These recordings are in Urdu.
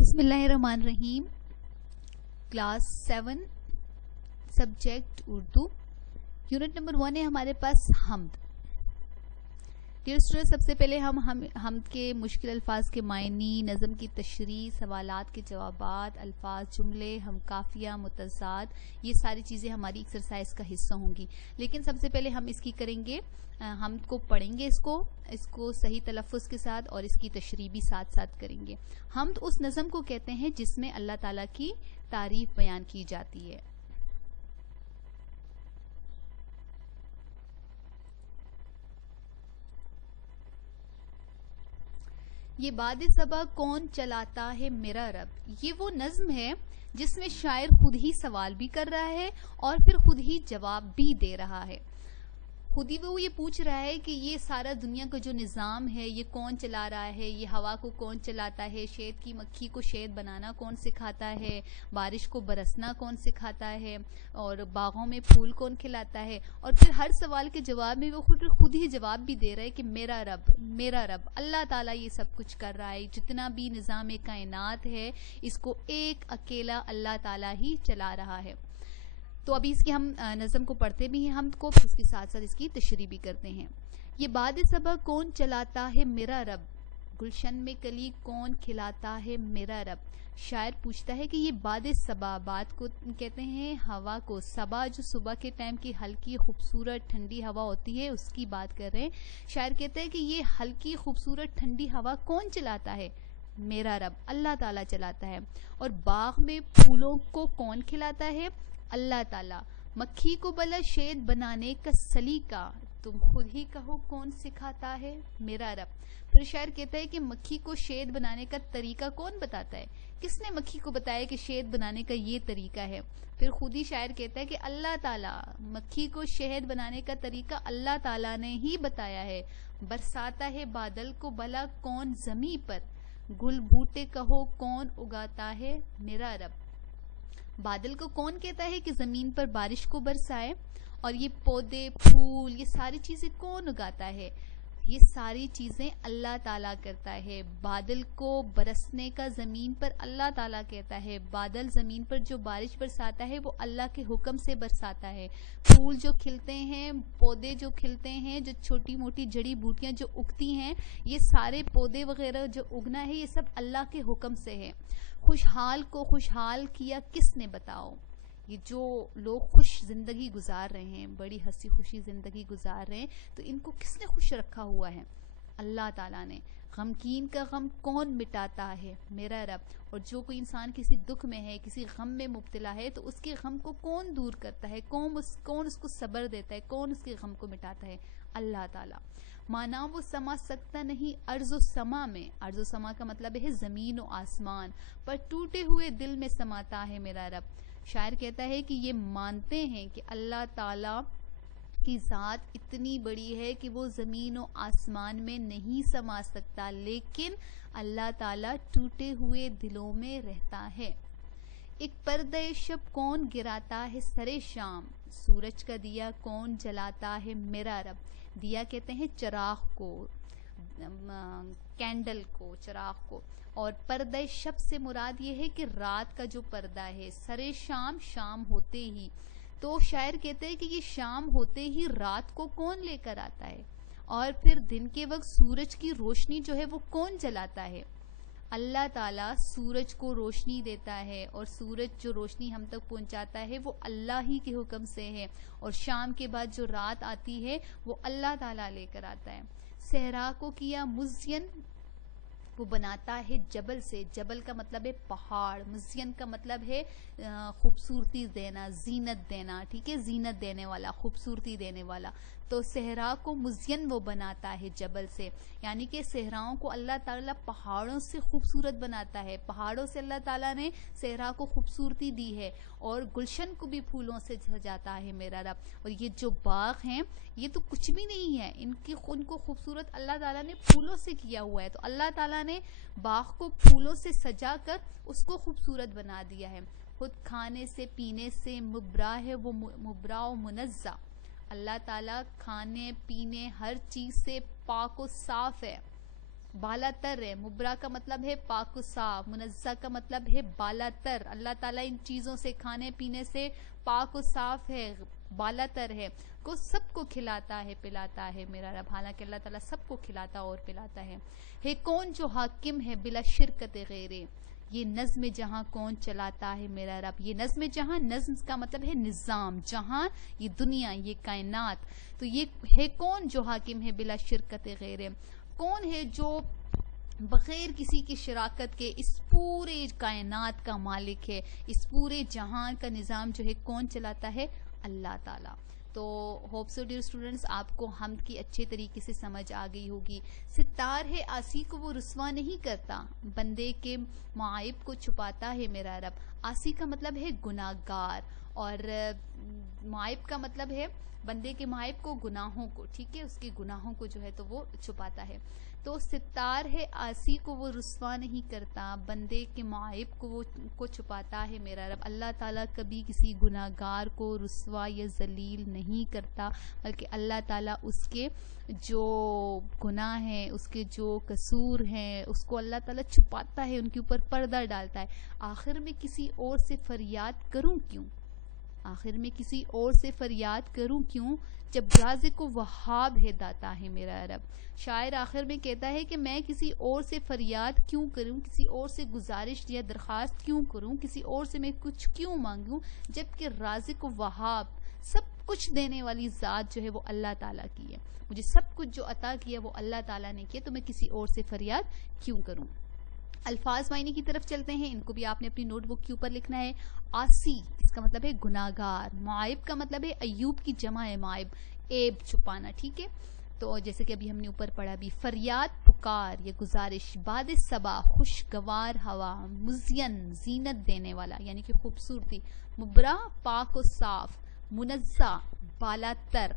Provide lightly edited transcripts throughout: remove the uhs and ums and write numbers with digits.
بسم اللہ الرحمن الرحیم. Class 7 subject Urdu unit number 1 ہے ہمارے پاس حمد. ڈیئر اسٹوڈنٹ، سب سے پہلے ہم حمد کے مشکل الفاظ کے معنی، نظم کی تشریح، سوالات کے جوابات، الفاظ، جملے، ہم قافیہ، متضاد، یہ ساری چیزیں ہماری ایکسرسائز کا حصہ ہوں گی. لیکن سب سے پہلے ہم اس کی کریں گے، حمد کو پڑھیں گے، اس کو صحیح تلفظ کے ساتھ اور اس کی تشریح بھی ساتھ ساتھ کریں گے. حمد اس نظم کو کہتے ہیں جس میں اللہ تعالیٰ کی تعریف بیان کی جاتی ہے. یہ باد صبا کون چلاتا ہے میرا رب، یہ وہ نظم ہے جس میں شاعر خود ہی سوال بھی کر رہا ہے اور پھر خود ہی جواب بھی دے رہا ہے. خود ہی وہ یہ پوچھ رہا ہے کہ یہ سارا دنیا کا جو نظام ہے یہ کون چلا رہا ہے، یہ ہوا کو کون چلاتا ہے، شہد کی مکھی کو شہد بنانا کون سکھاتا ہے، بارش کو برسنا کون سکھاتا ہے، اور باغوں میں پھول کون کھلاتا ہے. اور پھر ہر سوال کے جواب میں وہ خود ہی جواب بھی دے رہا ہے کہ میرا رب اللہ تعالیٰ یہ سب کچھ کر رہا ہے. جتنا بھی نظام کائنات ہے اس کو ایک اکیلا اللہ تعالیٰ ہی چلا رہا ہے. تو ابھی اس کی ہم نظم کو پڑھتے بھی ہیں حمد کو، اس کے ساتھ ساتھ اس کی تشریح بھی کرتے ہیں. یہ باد صبا کون چلاتا ہے میرا رب، گلشن میں کلی کون کھلاتا ہے میرا رب. شاعر پوچھتا ہے کہ یہ باد صبا، باد کو کہتے ہیں ہوا کو، صبا جو صبح کے ٹائم کی ہلکی خوبصورت ٹھنڈی ہوا ہوتی ہے اس کی بات کر رہے ہیں. شاعر کہتا ہے کہ یہ ہلکی خوبصورت ٹھنڈی ہوا کون چلاتا ہے، میرا رب اللہ تعالیٰ چلاتا ہے. اور باغ میں پھولوں کو کون کھلاتا ہے، اللہ تعالیٰ. مکھی کو بلا شہد بنانے کا سلیقہ تم خود ہی کہو کون سکھاتا ہے، میرا رب. پھر شاعر کہتا ہے کہ مکھی کو شہد بنانے کا طریقہ کون بتاتا ہے، کس نے مکھی کو بتایا کہ شہد بنانے کا یہ طریقہ ہے. پھر خود ہی شاعر کہتا ہے کہ اللہ تعالیٰ، مکھی کو شہد بنانے کا طریقہ اللہ تعالیٰ نے ہی بتایا ہے. برساتا ہے بادل کو بلا کون زمیں پر، گل بوٹے کہو کون اگاتا ہے میرا رب. بادل کو کون کہتا ہے کہ زمین پر بارش کو برسائے، اور یہ پودے پھول یہ ساری چیزیں کون اگاتا ہے، یہ ساری چیزیں اللہ تعالیٰ کرتا ہے. بادل کو برسنے کا زمین پر اللہ تعالیٰ کہتا ہے. بادل زمین پر جو بارش برساتا ہے وہ اللہ کے حکم سے برساتا ہے. پھول جو کھلتے ہیں، پودے جو کھلتے ہیں، جو چھوٹی موٹی جڑی بوٹیاں جو اگتی ہیں، یہ سارے پودے وغیرہ جو اگنا ہے یہ سب اللہ کے حکم سے ہے. خوشحال کو خوشحال کیا کس نے بتاؤ، یہ جو لوگ خوش زندگی گزار رہے ہیں، بڑی ہنسی خوشی زندگی گزار رہے ہیں، تو ان کو کس نے خوش رکھا ہوا ہے، اللہ تعالیٰ نے. غمگین کا غم کون مٹاتا ہے، میرا رب. اور جو کوئی انسان کسی دکھ میں ہے، کسی غم میں مبتلا ہے، تو اس کے غم کو کون دور کرتا ہے، کون اس کو صبر دیتا ہے، کون اس کے غم کو مٹاتا ہے، اللہ تعالیٰ. مانا وہ سما سکتا نہیں ارض و سما میں، ارض و سما کا مطلب ہے زمین و آسمان، پر ٹوٹے ہوئے دل میں سماتا ہے میرا رب. شاعر کہتا ہے کہ یہ مانتے ہیں کہ اللہ تعالیٰ کی ذات اتنی بڑی ہے کہ وہ زمین و آسمان میں نہیں سما سکتا، لیکن اللہ تعالیٰ ٹوٹے ہوئے دلوں میں رہتا ہے. ایک پردہ شب کون گراتا ہے سرے شام، سورج کا دیا کون جلاتا ہے میرا رب. دیا کہتے ہیں چراغ کو، کینڈل کو، چراغ کو. اور پردہ شب سے مراد یہ ہے کہ رات کا جو پردہ ہے، سرے شام، شام ہوتے ہی. تو شاعر کہتے ہیں کہ یہ شام ہوتے ہی رات کو کون لے کر آتا ہے، اور پھر دن کے وقت سورج کی روشنی جو ہے وہ کون جلاتا ہے، اللہ تعالیٰ سورج کو روشنی دیتا ہے، اور سورج جو روشنی ہم تک پہنچاتا ہے وہ اللہ ہی کے حکم سے ہے. اور شام کے بعد جو رات آتی ہے وہ اللہ تعالیٰ لے کر آتا ہے. صحرا کو کیا مزین، وہ بناتا ہے جبل سے. جبل کا مطلب ہے پہاڑ، مزین کا مطلب ہے خوبصورتی دینا، زینت دینا، ٹھیک ہے، زینت دینے والا، خوبصورتی دینے والا. تو صحرا کو مزین وہ بناتا ہے جبل سے، یعنی کہ صحراؤں کو اللہ تعالیٰ پہاڑوں سے خوبصورت بناتا ہے. پہاڑوں سے اللہ تعالیٰ نے صحرا کو خوبصورتی دی ہے، اور گلشن کو بھی پھولوں سے سجاتا ہے میرا رب. اور یہ جو باغ ہیں یہ تو کچھ بھی نہیں ہے، ان کو خوبصورت اللہ تعالیٰ نے پھولوں سے کیا ہوا ہے. تو اللہ تعالیٰ نے باغ کو پھولوں سے سجا کر اس کو خوبصورت بنا دیا ہے. خود کھانے سے پینے سے مبرا ہے وہ، مبرا و منزہ. اللہ تعالیٰ کھانے پینے ہر چیز سے پاک و صاف ہے. بالا تر ہے. مبرا کا مطلب ہے پاک و صاف, منزہ کا مطلب ہے بالا تر. اللہ تعالیٰ ان چیزوں سے, کھانے پینے سے پاک و صاف ہے, بالا تر ہے. کو سب کو کھلاتا ہے پلاتا ہے میرا رب, حالانکہ اللہ تعالیٰ سب کو کھلاتا اور پلاتا ہے. کون جو حاکم ہے بلا شرکت غیرے, یہ نظم جہاں کون چلاتا ہے میرا رب. یہ نظم جہاں, نظم کا مطلب ہے نظام, جہاں یہ دنیا, یہ کائنات. تو یہ ہے کون جو حاکم ہے بلا شرکت غیرے, کون ہے جو بغیر کسی کی شراکت کے اس پورے کائنات کا مالک ہے, اس پورے جہان کا نظام جو ہے کون چلاتا ہے, اللہ تعالیٰ. تو ہوپ سو ڈیئر اسٹوڈنٹس آپ کو حمد کی اچھے طریقے سے سمجھ آ گئی ہوگی. ستار ہے آسی کو وہ رسوا نہیں کرتا, بندے کے معائب کو چھپاتا ہے میرا رب. آسی کا مطلب ہے گناہ گار, اور معائب کا مطلب ہے بندے کے معائب کو, گناہوں کو, ٹھیک ہے, اس کے گناہوں کو جو ہے تو وہ چھپاتا ہے. تو ستار ہے آسی کو وہ رسوا نہیں کرتا, بندے کے معائب کو چھپاتا ہے میرا رب. اللہ تعالیٰ کبھی کسی گناہ گار کو رسوا یا ذلیل نہیں کرتا, بلکہ اللہ تعالیٰ اس کے جو گناہ ہیں, اس کے جو قصور ہیں, اس کو اللہ تعالیٰ چھپاتا ہے, ان کے اوپر پردہ ڈالتا ہے. آخر میں کسی اور سے فریاد کروں کیوں, آخر میں کسی اور سے فریاد کروں کیوں, جب رازق و وہاب ہے داتا ہے میرا رب. شاعر آخر میں کہتا ہے کہ میں کسی اور سے فریاد کیوں کروں, کسی اور سے گزارش یا درخواست کیوں کروں, کسی اور سے میں کچھ کیوں مانگوں, جبکہ رازق و وہاب سب کچھ دینے والی ذات جو ہے وہ اللہ تعالیٰ کی ہے. مجھے سب کچھ جو عطا کیا وہ اللہ تعالیٰ نے کیا, تو میں کسی اور سے فریاد کیوں کروں. الفاظ معنی کی طرف چلتے ہیں, ان کو بھی آپ نے اپنی نوٹ بک کے اوپر لکھنا ہے. آسی اس کا مطلب ہے گناہگار, معائب کا مطلب ہے ایوب کی جمع ہے معائب, عیب چھپانا, ٹھیک ہے. تو جیسے کہ ابھی ہم نے اوپر پڑھا بھی, فریاد پکار یا گزارش, باد صبا خوشگوار ہوا, مزین زینت دینے والا یعنی کہ خوبصورتی, مبرا پاک و صاف, منزہ بالا تر,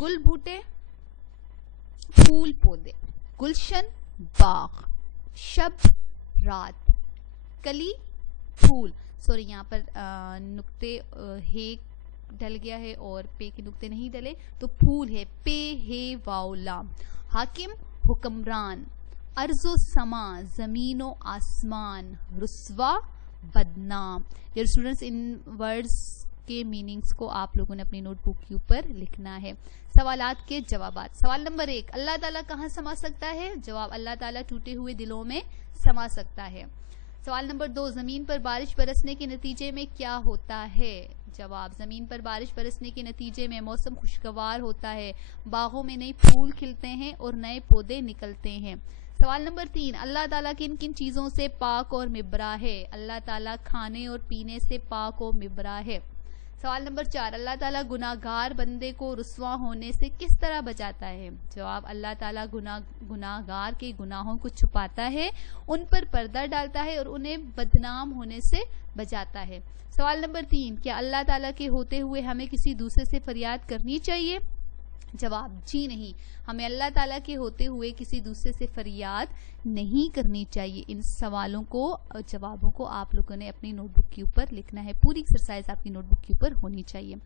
گل بھوٹے پھول پودے, گلشن باغ, شب رات, کلی پھول. سوری یہاں پر نقطے ہے ڈل گیا ہے اور پے کے نقطے نہیں ڈلے, تو پھول ہے پے ہے واو لام. حاکم حکمران, ارض و سما زمین و آسمان, رسوا بدنام. ڈیئر اسٹوڈنٹس ان ورڈز کے میننگز کو آپ لوگوں نے اپنی نوٹ بک کے اوپر لکھنا ہے. سوالات کے جوابات. سوال نمبر 1, اللہ تعالیٰ کہاں سما سکتا ہے؟ جواب, اللہ تعالیٰ ٹوٹے ہوئے دلوں میں سما سکتا ہے. سوال نمبر 2, زمین پر بارش برسنے کے نتیجے میں کیا ہوتا ہے؟ جواب, زمین پر بارش برسنے کے نتیجے میں موسم خوشگوار ہوتا ہے, باغوں میں نئے پھول کھلتے ہیں اور نئے پودے نکلتے ہیں. سوال نمبر 3, اللہ تعالیٰ کن کن چیزوں سے پاک اور مبرا ہے؟ اللہ تعالیٰ کھانے اور پینے سے پاک اور مبرا ہے. سوال نمبر 4, اللہ تعالیٰ گناہ گار بندے کو رسوا ہونے سے کس طرح بچاتا ہے؟ جواب, اللہ تعالیٰ گناہ گار کے گناہوں کو چھپاتا ہے, ان پر پردہ ڈالتا ہے اور انہیں بدنام ہونے سے بچاتا ہے. سوال نمبر 3, کیا اللہ تعالیٰ کے ہوتے ہوئے ہمیں کسی دوسرے سے فریاد کرنی چاہیے؟ جواب, جی نہیں, ہمیں اللہ تعالیٰ کے ہوتے ہوئے کسی دوسرے سے فریاد نہیں کرنی چاہیے. ان سوالوں کو اور جوابوں کو آپ لوگوں نے اپنی نوٹ بک کے اوپر لکھنا ہے, پوری ایکسرسائز آپ کی نوٹ بک کے اوپر ہونی چاہیے.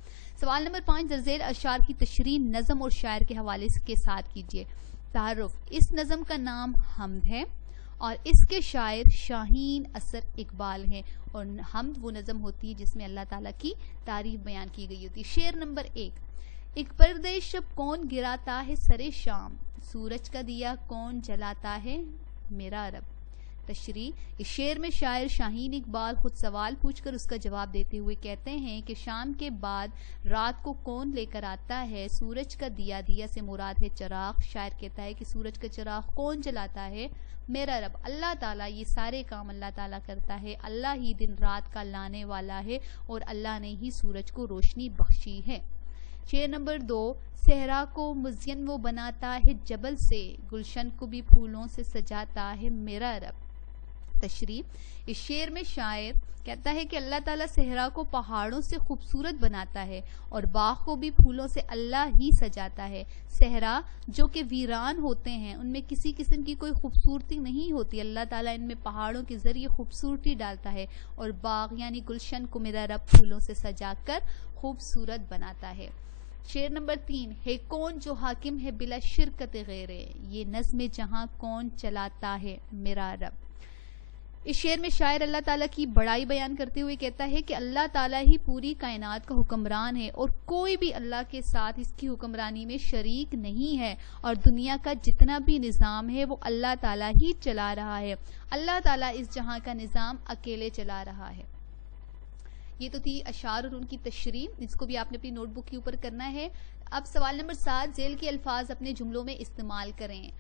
سوال نمبر 5, درذیل اشعار کی تشریح نظم اور شاعر کے حوالے کے ساتھ کیجیے. تعارف, اس نظم کا نام حمد ہے اور اس کے شاعر شاہین اثر اقبال ہیں, اور حمد وہ نظم ہوتی ہے جس میں اللہ تعالیٰ کی تعریف بیان کی گئی ہوتی ہے. شعر نمبر 1, ایک پردے شب کون گراتا ہے سرے شام, سورج کا دیا کون جلاتا ہے میرا رب. تشریح, اس شعر میں شاعر شاہین اقبال خود سوال پوچھ کر اس کا جواب دیتے ہوئے کہتے ہیں کہ شام کے بعد رات کو کون لے کر آتا ہے, سورج کا دیا, دیا سے مراد ہے چراغ. شاعر کہتا ہے کہ سورج کا چراغ کون جلاتا ہے؟ میرا رب, اللہ تعالیٰ. یہ سارے کام اللہ تعالیٰ کرتا ہے, اللہ ہی دن رات کا لانے والا ہے اور اللہ نے ہی سورج کو روشنی بخشی ہے. شعر نمبر 2, صحرا کو مزین وہ بناتا ہے جبل سے, گلشن کو بھی پھولوں سے سجاتا ہے میرا رب. تشریح, اس شعر میں شاعر کہتا ہے کہ اللہ تعالیٰ صحرا کو پہاڑوں سے خوبصورت بناتا ہے اور باغ کو بھی پھولوں سے اللہ ہی سجاتا ہے. صحرا جو کہ ویران ہوتے ہیں, ان میں کسی قسم کی کوئی خوبصورتی نہیں ہوتی, اللہ تعالیٰ ان میں پہاڑوں کے ذریعے خوبصورتی ڈالتا ہے, اور باغ یعنی گلشن کو میرا رب پھولوں سے سجا کر خوبصورت بناتا ہے. شعر نمبر 3 ہے کون جو حاکم ہے بلا شرکت غیرے، یہ نظم جہاں کون چلاتا ہے میرا رب۔ اس شعر میں شاعر اللہ تعالیٰ کی بڑائی بیان کرتے ہوئے کہتا ہے کہ اللہ تعالیٰ ہی پوری کائنات کا حکمران ہے اور کوئی بھی اللہ کے ساتھ اس کی حکمرانی میں شریک نہیں ہے، اور دنیا کا جتنا بھی نظام ہے وہ اللہ تعالیٰ ہی چلا رہا ہے۔ اللہ تعالیٰ اس جہاں کا نظام اکیلے چلا رہا ہے۔ یہ تو تھی اشعار اور ان کی تشریح، اس کو بھی آپ نے اپنی نوٹ بک کے اوپر کرنا ہے۔ اب سوال نمبر 7، ذیل کے الفاظ اپنے جملوں میں استعمال کریں۔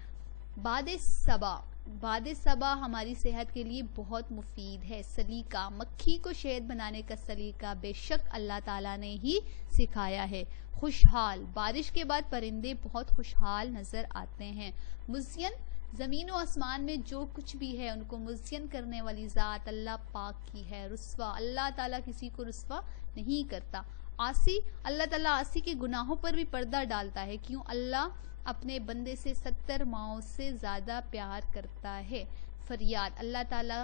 باد صبا، باد صبا ہماری صحت کے لیے بہت مفید ہے۔ سلیقہ، مکھی کو شہد بنانے کا سلیقہ بے شک اللہ تعالیٰ نے ہی سکھایا ہے۔ خوشحال، بارش کے بعد پرندے بہت خوشحال نظر آتے ہیں۔ مزین، زمین و آسمان میں جو کچھ بھی ہے ان کو مزین کرنے والی ذات اللہ پاک کی ہے۔ رسوا، اللہ تعالیٰ کسی کو رسوا نہیں کرتا۔ عاصی، اللہ تعالیٰ عاصی کے گناہوں پر بھی پردہ ڈالتا ہے، کیوں؟ اللہ اپنے بندے سے 70 ماؤں سے زیادہ پیار کرتا ہے۔ فریاد، اللہ تعالیٰ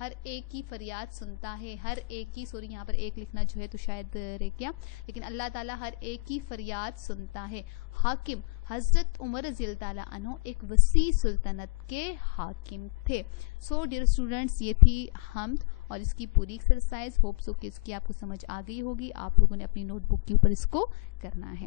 ہر ایک کی فریاد سنتا ہے، ہر ایک کی، سوری یہاں پر ایک لکھنا جو ہے تو شاید رہ گیا، لیکن اللہ تعالیٰ ہر ایک کی فریاد سنتا ہے۔ حاکم، حضرت عمر رضی اللہ تعالیٰ عنہ ایک وسیع سلطنت کے حاکم تھے۔ سو ڈیئر اسٹوڈنٹس، یہ تھی حمد اور اس کی پوری ایکسرسائز، ہوپ سو کہ اس کی آپ کو سمجھ آ گئی ہوگی۔ آپ لوگوں نے اپنی نوٹ بک کے اوپر اس کو کرنا ہے۔